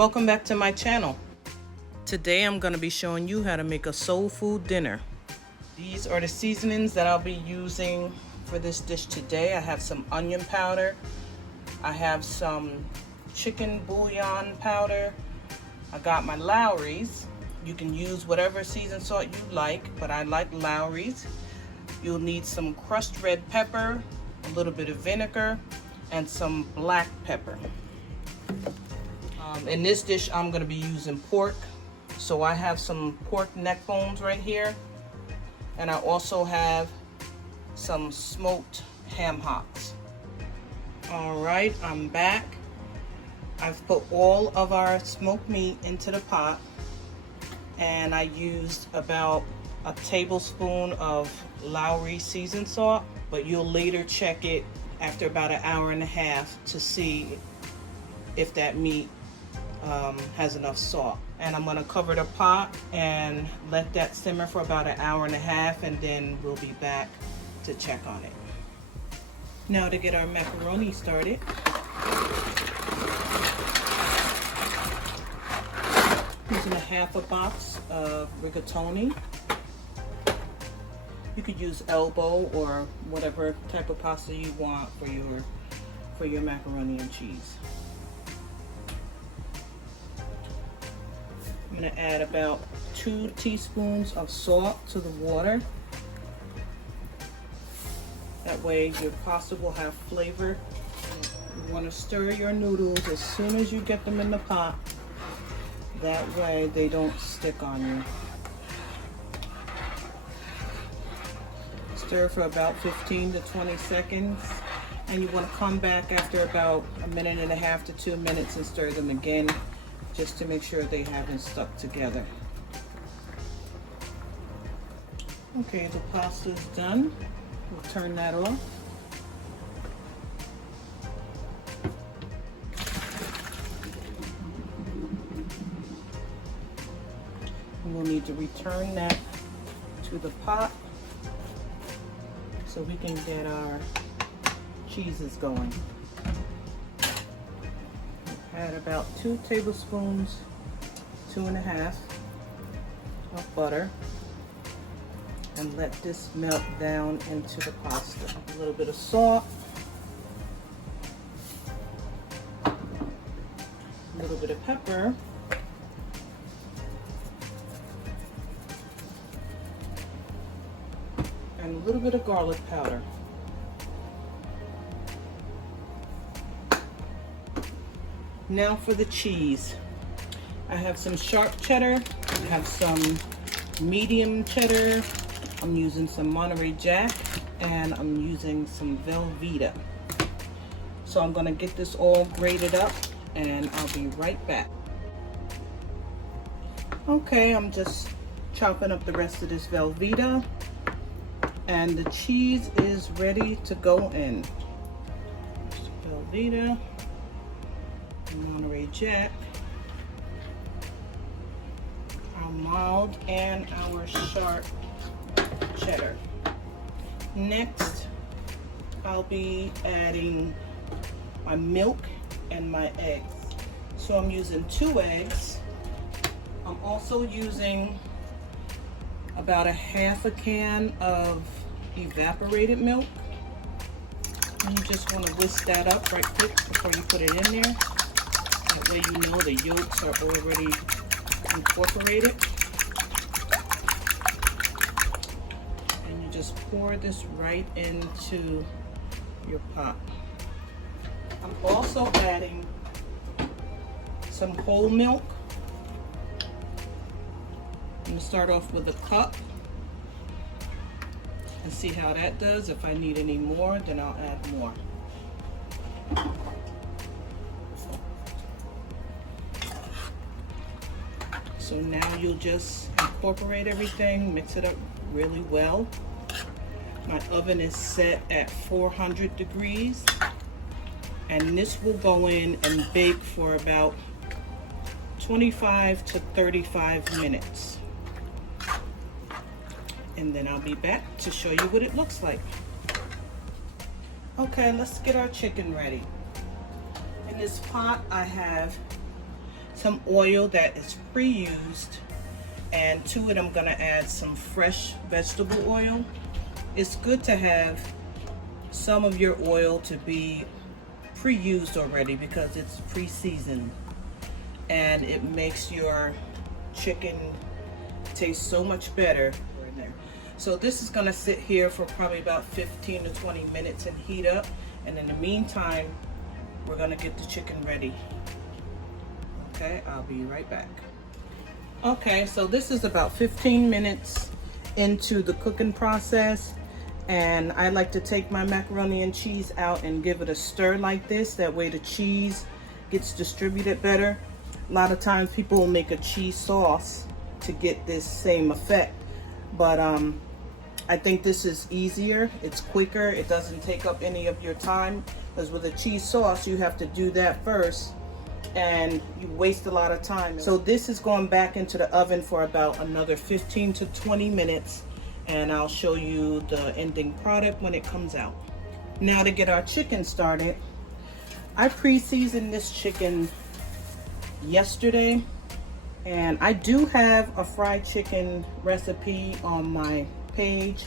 Welcome back to my channel. Today I'm going to be showing you how to make a soul food dinner. These are the seasonings that I'll be using for this dish today. I have some onion powder. I have some chicken bouillon powder. I got my Lowry's. You can use whatever seasoned salt you like, but I like Lowry's. You'll need some crushed red pepper, a little bit of vinegar, and some black pepper. In this dish, I'm going to be using pork. So I have some pork neck bones right here. And I also have some smoked ham hocks. All right, I'm back. I've put all of our smoked meat into the pot. And I used about a tablespoon of Lowry seasoned salt. But you'll later check it after about an hour and a half to see if that meat has enough salt. And I'm going to cover the pot and let that simmer for about an hour and a half, and then we'll be back to check on it. Now to get our macaroni started, using a half a box of rigatoni. You could use elbow or whatever type of pasta you want for your macaroni and cheese. I'm going to add about 2 teaspoons of salt to the water. That way your pasta will have flavor. You want to stir your noodles as soon as you get them in the pot. That way they don't stick on you. Stir for about 15 to 20 seconds. And you want to come back after about a minute and a half to 2 minutes and stir them again, just to make sure they haven't stuck together. Okay, the pasta is done. We'll turn that off. And we'll need to return that to the pot so we can get our cheeses going. Add about 2 tablespoons, 2.5 of butter, and let this melt down into the pasta. A little bit of salt, a little bit of pepper, and a little bit of garlic powder. Now for the cheese. I have some sharp cheddar, I have some medium cheddar, I'm using some Monterey Jack, and I'm using some Velveeta. So I'm gonna get this all grated up and I'll be right back. Okay, I'm just chopping up the rest of this Velveeta, and the cheese is ready to go in. Velveeta, Monterey Jack, our mild, and our sharp cheddar. Next, I'll be adding my milk and my eggs. So I'm using 2 eggs. I'm also using about a half a can of evaporated milk. And you just want to whisk that up right quick before you put it in there. That way you know the yolks are already incorporated. And you just pour this right into your pot. I'm also adding some whole milk. I'm going to start off with a cup and see how that does. If I need any more, then I'll add more. So now you'll just incorporate everything, mix it up really well. My oven is set at 400 degrees, and this will go in and bake for about 25 to 35 minutes. And then I'll be back to show you what it looks like. Okay, let's get our chicken ready. In this pot I have some oil that is pre-used, and to it I'm gonna add some fresh vegetable oil. It's good to have some of your oil to be pre-used already because it's pre-seasoned, and it makes your chicken taste so much better in there. So this is gonna sit here for probably about 15 to 20 minutes and heat up, and in the meantime we're gonna get the chicken ready. Okay, I'll be right back. Okay, so this is about 15 minutes into the cooking process, and I like to take my macaroni and cheese out and give it a stir like this. That way the cheese gets distributed better. A lot of times people will make a cheese sauce to get this same effect, but I think this is easier, it's quicker, it doesn't take up any of your time, because with a cheese sauce you have to do that first and you waste a lot of time. So this is going back into the oven for about another 15 to 20 minutes, and I'll show you the ending product when it comes out. Now to get our chicken started, I pre-seasoned this chicken yesterday, and I do have a fried chicken recipe on my page,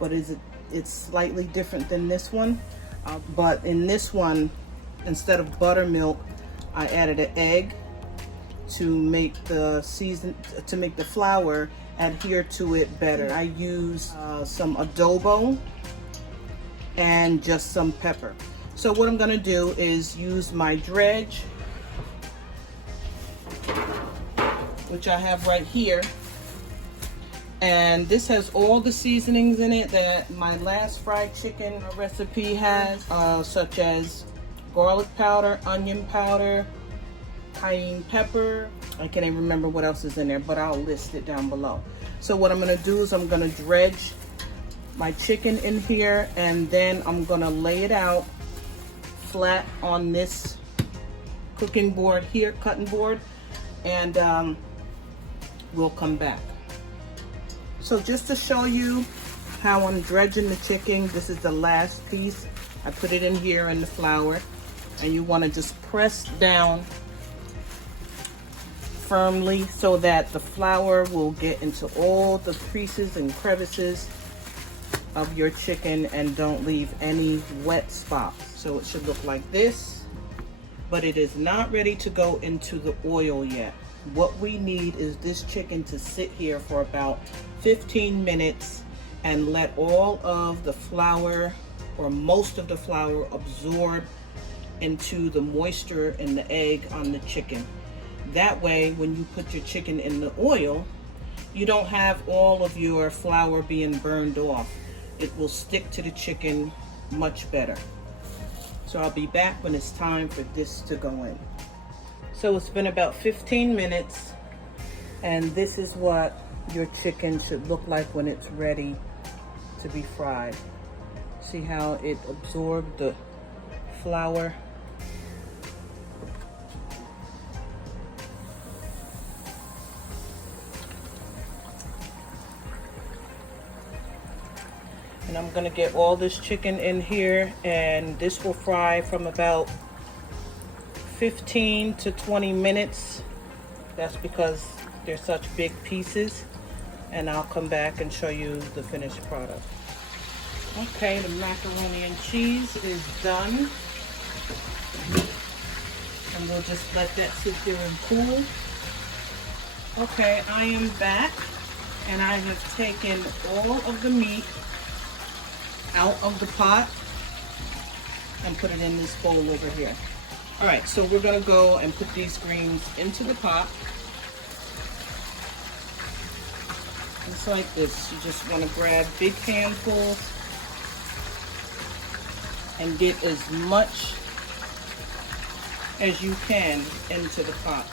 but it's slightly different than this one. But in this one, instead of buttermilk, I added an egg to make the flour adhere to it better. I use some adobo and just some pepper. So what I'm gonna do is use my dredge, which I have right here, and this has all the seasonings in it that my last fried chicken recipe has, such as garlic powder, onion powder, cayenne pepper. I can't even remember what else is in there, but I'll list it down below. So what I'm gonna do is I'm gonna dredge my chicken in here, and then I'm gonna lay it out flat on this cooking board here, cutting board, and we'll come back. So just to show you how I'm dredging the chicken, this is the last piece. I put it in here in the flour, and you want to just press down firmly so that the flour will get into all the creases and crevices of your chicken and don't leave any wet spots. So it should look like this, but it is not ready to go into the oil yet. What we need is this chicken to sit here for about 15 minutes and let all of the flour, or most of the flour, absorb into the moisture in the egg on the chicken. That way, when you put your chicken in the oil, you don't have all of your flour being burned off. It will stick to the chicken much better. So I'll be back when it's time for this to go in. So it's been about 15 minutes, and this is what your chicken should look like when it's ready to be fried. See how it absorbed the flour? And I'm gonna get all this chicken in here, and this will fry from about 15 to 20 minutes. That's because they're such big pieces, and I'll come back and show you the finished product. Okay, the macaroni and cheese is done, and we'll just let that sit there and cool. Okay, I am back, and I have taken all of the meat out of the pot and put it in this bowl over here. All right, so we're gonna go and put these greens into the pot. Just like this. You just wanna grab big handfuls and get as much as you can into the pot.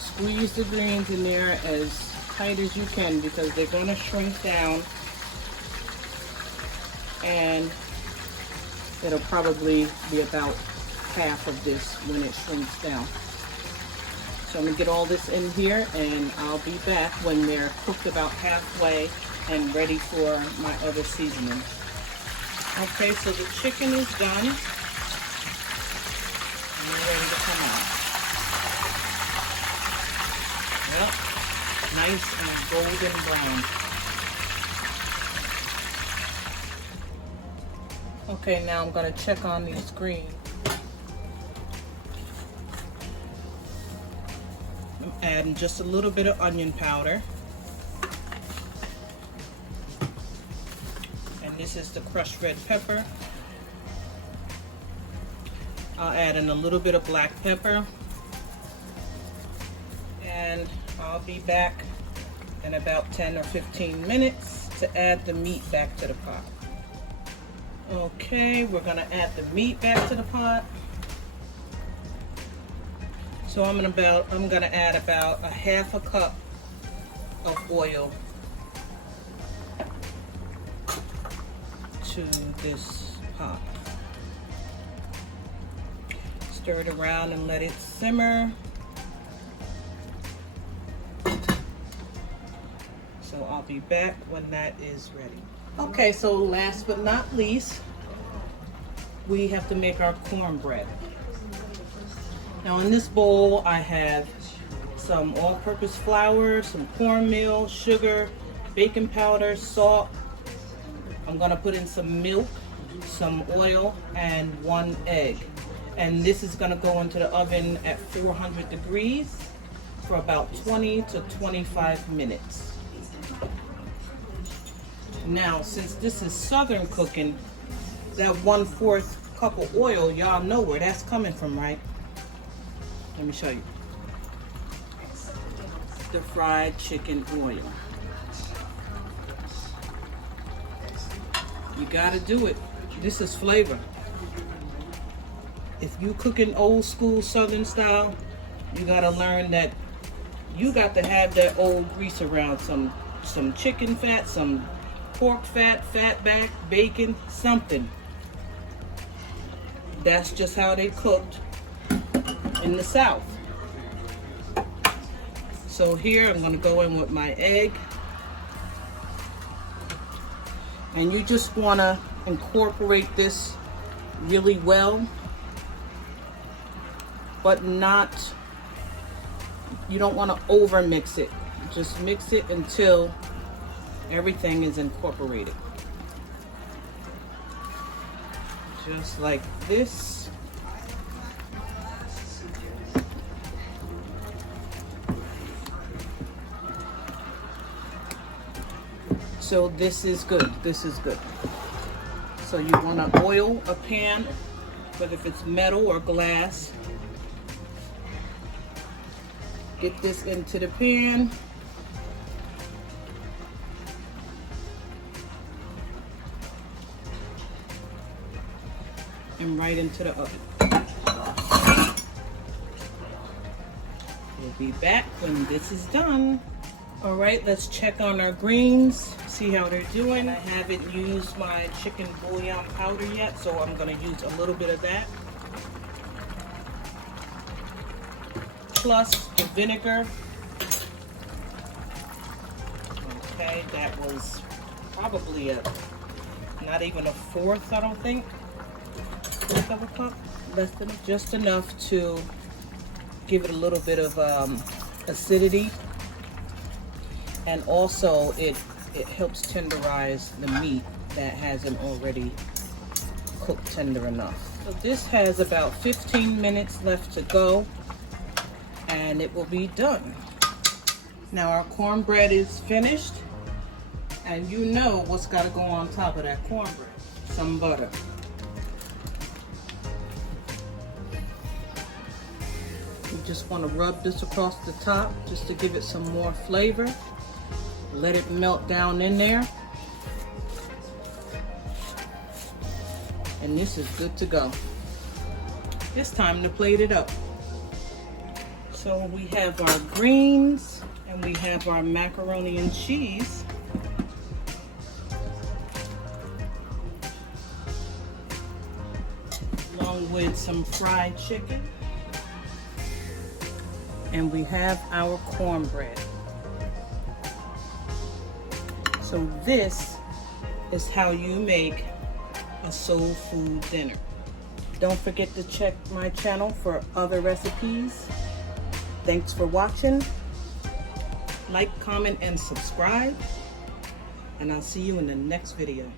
Squeeze the greens in there as tight as you can, because they're gonna shrink down, and it'll probably be about half of this when it shrinks down. So I'm gonna get all this in here, and I'll be back when they're cooked about halfway and ready for my other seasonings. Okay, so the chicken is done and ready to come out. nice and golden brown. Okay, now I'm gonna check on these greens. I'm adding just a little bit of onion powder. And this is the crushed red pepper. I'll add in a little bit of black pepper. And I'll be back in about 10 or 15 minutes to add the meat back to the pot. Okay, we're gonna add the meat back to the pot. So I'm gonna add about a half a cup of oil to this pot. Stir it around and let it simmer. So I'll be back when that is ready. Okay, so last but not least, we have to make our cornbread. Now in this bowl, I have some all-purpose flour, some cornmeal, sugar, baking powder, salt. I'm gonna put in some milk, some oil, and 1 egg. And this is gonna go into the oven at 400 degrees for about 20 to 25 minutes. Now, since this is southern cooking, that 1/4 cup of oil, y'all know where that's coming from, right? Let me show you. The fried chicken oil. You gotta do it. This is flavor. If you cooking old school southern style, you gotta learn that you got to have that old grease around, some chicken fat, some pork fat, fat back, bacon, something. That's just how they cooked in the South. So here I'm gonna go in with my egg. And you just wanna incorporate this really well, but you don't wanna over mix it. Just mix it until everything is incorporated. Just like this. So this is good. This is good. So you want to oil a pan, whether if it's metal or glass. Get this into the pan. And right into the oven. We'll be back when this is done. All right, let's check on our greens, see how they're doing. I haven't used my chicken bouillon powder yet, so I'm gonna use a little bit of that. Plus the vinegar. Okay, that was probably not even a 1/4, I don't think. 1/4 of a cup, less than just enough to give it a little bit of acidity, and also it helps tenderize the meat that hasn't already cooked tender enough. So this has about 15 minutes left to go, and it will be done. Now our cornbread is finished, and you know what's got to go on top of that cornbread. Some butter. You just want to rub this across the top just to give it some more flavor. Let it melt down in there. And this is good to go. It's time to plate it up. So we have our greens and we have our macaroni and cheese. Along with some fried chicken. And we have our cornbread. So this is how you make a soul food dinner. Don't forget to check my channel for other recipes. Thanks for watching. like, comment, and subscribe. And I'll see you in the next video.